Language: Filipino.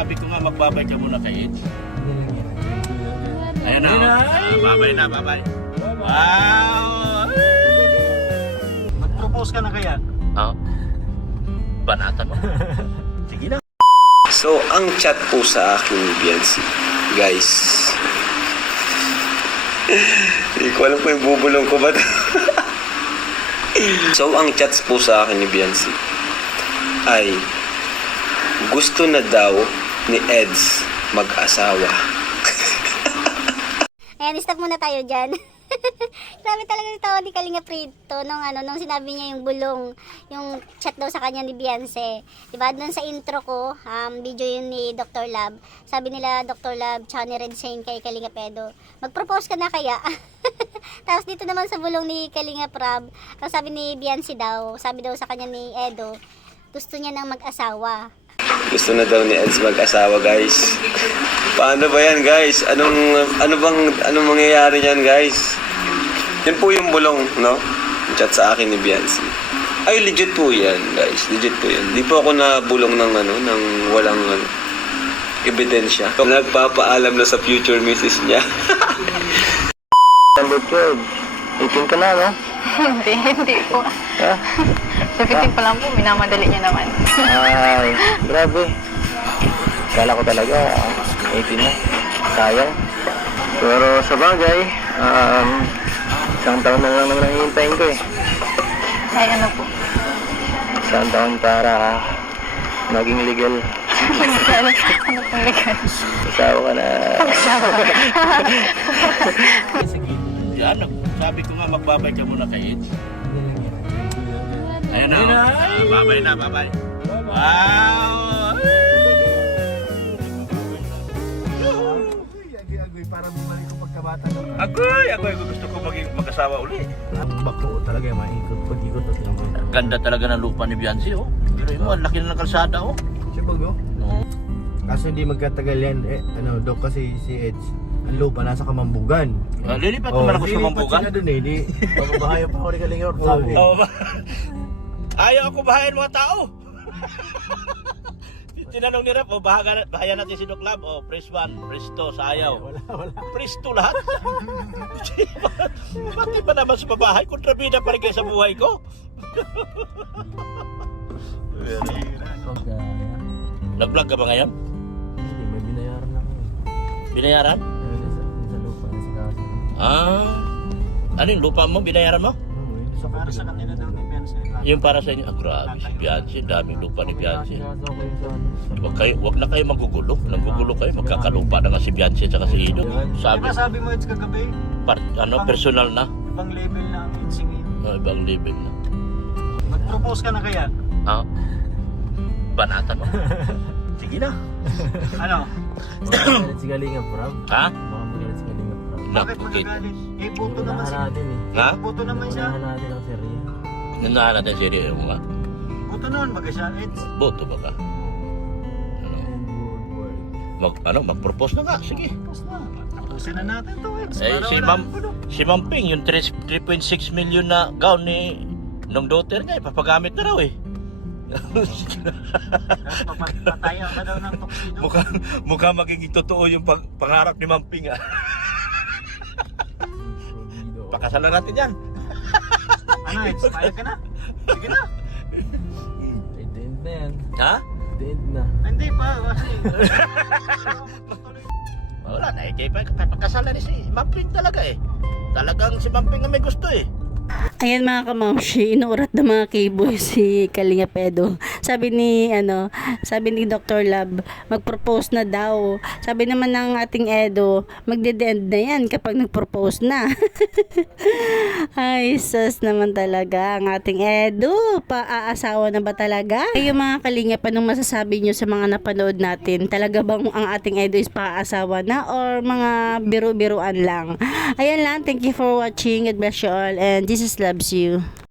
sabi ko nga magbabay ka muna kay Ed. Ayan na, babay na, babay. Wow! Mag-propose ka na kaya? Banatan mo. Sige na. So, ang chat po sa akin ni Biancy, guys. Hindi ko alam kung yung bubulong ko ba. So, ang chats po sa akin ni Biancy ay gusto na daw ni Eds mag-asawa. Ayan, stop muna tayo dyan. Grabe talaga yung tawa ni Kalinga Prito nung sinabi niya yung bulong, yung chat daw sa kanya ni Beyonce. Diba, doon sa intro ko, video yun ni Dr. Lab. Sabi nila Dr. Lab, tsaka ni Red Shane kay Kalinga Pedo, mag-propose ka na kaya? Tapos dito naman sa bulong ni Kalinga Prab, ang sabi ni Beyonce daw, sabi daw sa kanya ni Edo, gusto niya nang mag-asawa. Gusto na daw ni Eds mag-asawa, guys. Paano ba yan, guys? Anong mangyayari yan, guys? Yan po yung bulong, no? Yung chat sa akin ni Biancy. Ay, legit po yan, guys. Legit po yan. Di po ako nabulong ng ng walang ebidensya. Nagpapaalam na sa future missus niya. Number 12. 18 ka na, no? Hindi po. Ha? 17 pa lang po, minamadali niya naman. Ay, grabe. Kala ko talaga, 18 na. Sayang. Pero sa bagay, isang taon na lang naman ang hihintayin ko eh. Ay, ano po? Isang taon para maging legal. Ano pong legal? Asawa ka na. Yan, sabi ko nga magbabay ka muna kay Ed. Ayan na, babay na, babay. Wow! Para bumalik ko pagkabata ko. Agoy, gusto ko maging mag-asawa uli. Bako talaga yung maikot. Pag-ikot at naman. Ganda talaga ng lupa ni Beyonce, oh. Pero mo, ang laki na ng kalsada, oh. Siyempre go. Oo. Kaso hindi magkatagal yan. Dok kasi si Eds, ang lupa nasa Kamambugan. Lilipat naman ako sa Mambugan. Lilipat sila dun eh. Di, babahayan pa ako ni Kalinga. Sabi. Ayaw ako bahayan mga tao. Tinanong ni Rep, bahayan natin si Doc Lab. Press 1, press 2, sa ayaw. Wala. Press 2 lahat. Bakit ba naman sa babahay? Kontrabida pa rin kayo sa buhay ko. Nag-vlog ka ba ngayon? Hindi, may binayaran lang ako. Binayaran? Sa lupa na si Kasi. Ano yung lupa mo? Binayaran mo? Para sa kanila daw ni Beyonce. Yung para sa inyo, grabe si Beyonce, daming lupa ni Beyonce. Wag na kayo magugulo. Nagugulo kayo, magkakalupa na nga si Beyonce at si Ido. Sabi mo Eds kagabi, Personal na. ibang level na ang Eds ngayon. Ibang level na. Mag-propose ka na kaya? Banatan mo. Sige na. Ano? Magalit si Kalinga Prab. Ha? Baka magalit si Kalinga Prab. Bakit Nakukit. magagalit? Eh, boto naman Unahan siya. natin eh. Ha? Boto naman siya. Unahan natin ang serye. Nanahan natin seryo yung mga Boto naman baga siya, Eds. boto ba ka? Mag-propose na nga. Sige. Tapos na. Tapusin na natin to, Eds. Eh, Para si wala Ma'am, nang gulo. si Ma'am Ping, yung 3.6 million na gown ni nung daughter niya, ipapagamit na raw eh. Patayan ka daw ng tuxedo. mukha magiging totoo yung pangarap ni Ma'am Ping ah. Pakasalan natin yan. Ano, Eds? Payag ka na? Sige na. The end na yan. Ha? The end na. Hindi pa, kasi. Wala na eh. Pagkasalan ni si Ma'am Ping talaga eh. Talagang si Ma'am Ping ang may gusto eh. Ayan mga kamamshi, inuurat ng mga keyboy si Kalinga Pedo. Sabi ni Dr. Lab, mag-propose na daw. Sabi naman ng ating Edo, magde-end na yan kapag nag-propose na. Ay, sus naman talaga ang ating Edo. Paaasawa na ba talaga? Ay, yung mga Kalinga, anong masasabi nyo sa mga napanood natin? Talaga bang ang ating Edo is paaasawa na or mga biru-biruan lang? Ayan lang, thank you for watching. God bless you all and Jesus loves you.